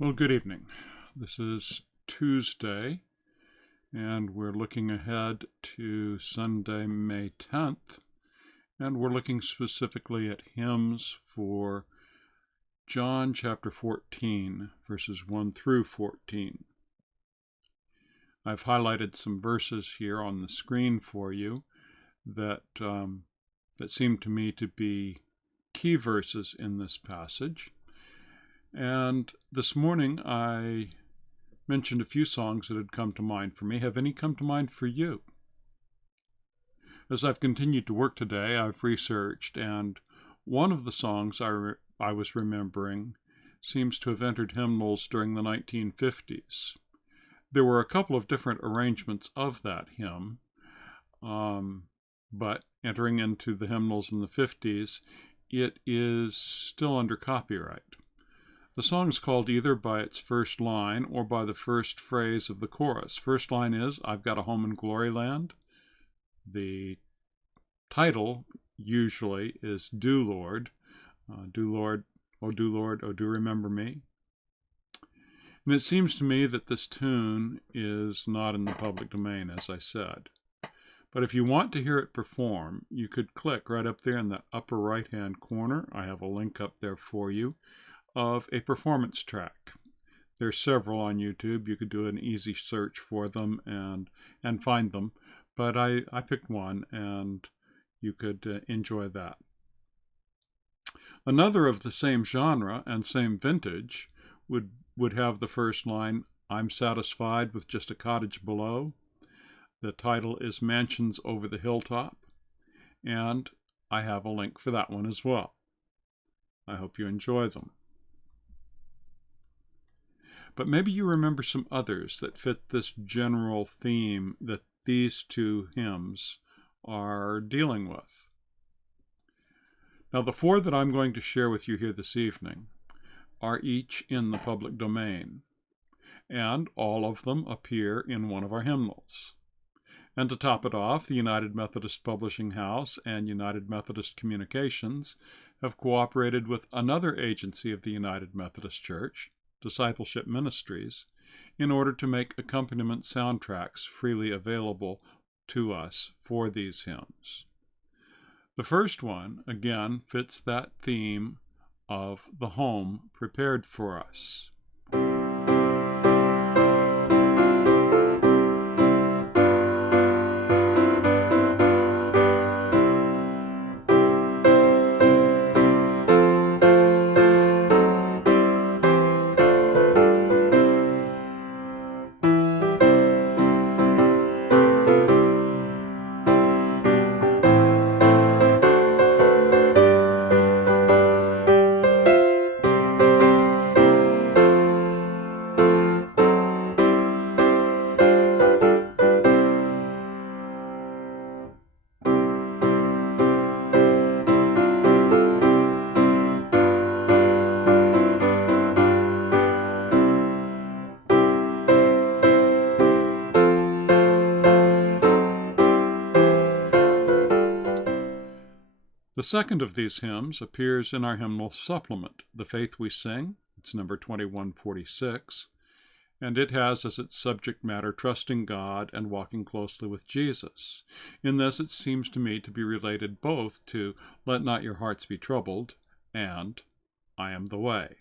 Well, good evening. This is Tuesday, and we're looking ahead to Sunday, May 10th, and we're looking specifically at hymns for John chapter 14, verses 1 through 14. I've highlighted some verses here on the screen for you that seem to me to be key verses in this passage. And this morning I mentioned a few songs that had come to mind for me. Have any come to mind for you? As I've continued to work today, I've researched, and one of the songs I was remembering seems to have entered hymnals during the 1950s. There were a couple of different arrangements of that hymn, but entering into the hymnals in the 50s, it is still under copyright. The song is called either by its first line or by the first phrase of the chorus. First line is, "I've got a home in glory land." The title usually is "Do Lord." Do Lord, oh do Lord, oh do remember me. And it seems to me that this tune is not in the public domain, as I said. But if you want to hear it perform, you could click right up there in that upper right-hand corner. I have a link up there for you of a performance track. There's several on YouTube. You could do an easy search for them and find them. But I picked one, and you could enjoy that. Another of the same genre and same vintage would have the first line, "I'm satisfied with just a cottage below." The title is "Mansions Over the Hilltop," and I have a link for that one as well. I hope you enjoy them. But maybe you remember some others that fit this general theme that these two hymns are dealing with. Now, the four that I'm going to share with you here this evening are each in the public domain, and all of them appear in one of our hymnals. And to top it off, the United Methodist Publishing House and United Methodist Communications have cooperated with another agency of the United Methodist Church, Discipleship Ministries, in order to make accompaniment soundtracks freely available to us for these hymns. The first one, again, fits that theme of the home prepared for us. The second of these hymns appears in our hymnal supplement, The Faith We Sing. It's number 2146, and it has as its subject matter trusting God and walking closely with Jesus. In this, it seems to me to be related both to Let Not Your Hearts Be Troubled and I Am the Way.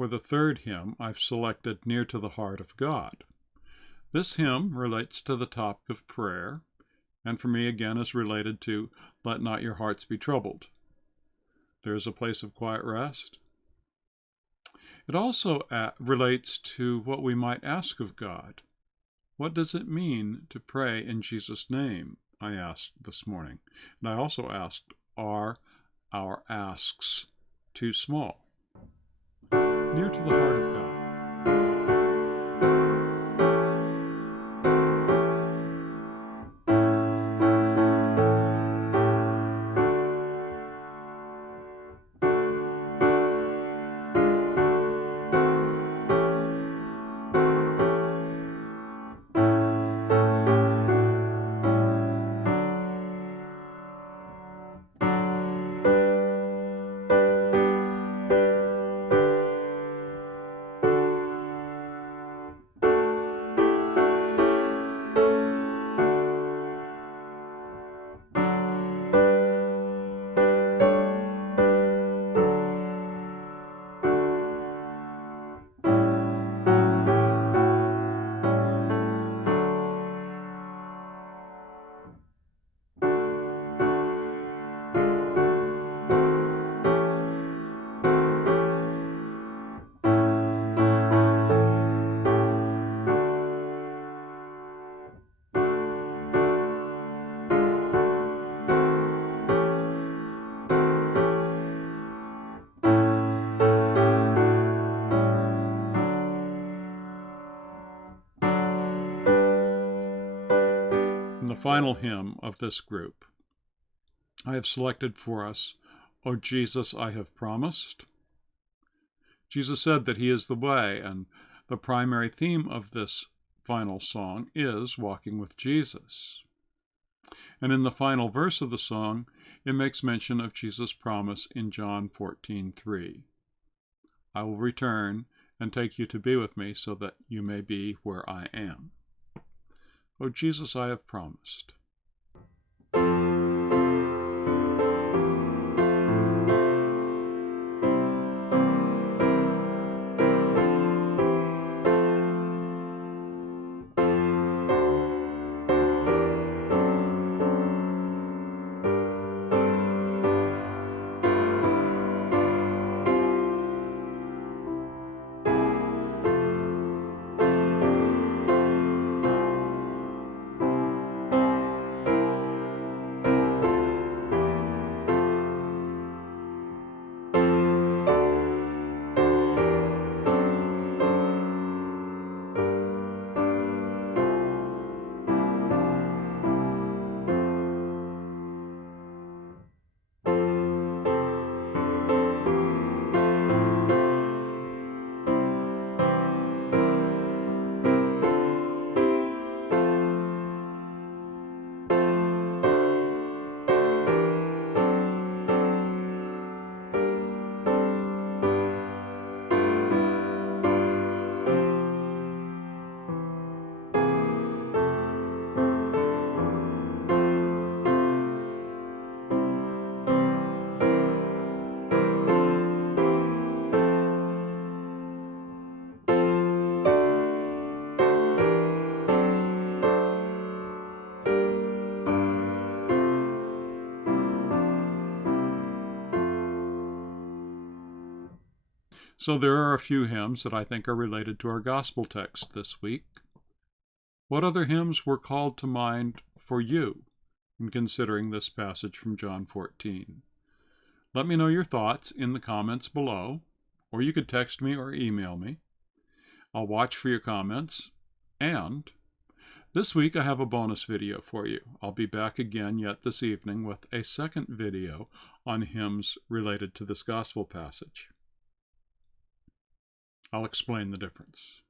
For the third hymn, I've selected Near to the Heart of God. This hymn relates to the topic of prayer, and for me again is related to Let Not Your Hearts Be Troubled. There is a place of quiet rest. It also relates to what we might ask of God. What does it mean to pray in Jesus' name? I asked this morning. And I also asked, are our asks too small? Near to the heart of God. The final hymn of this group, I have selected for us, O Jesus, I Have Promised. Jesus said that he is the way, and the primary theme of this final song is walking with Jesus. And in the final verse of the song, it makes mention of Jesus' promise in John 14:3. I will return and take you to be with me so that you may be where I am. O Jesus, I have promised. So there are a few hymns that I think are related to our gospel text this week. What other hymns were called to mind for you in considering this passage from John 14? Let me know your thoughts in the comments below, or you could text me or email me. I'll watch for your comments, and this week I have a bonus video for you. I'll be back again yet this evening with a second video on hymns related to this gospel passage. I'll explain the difference.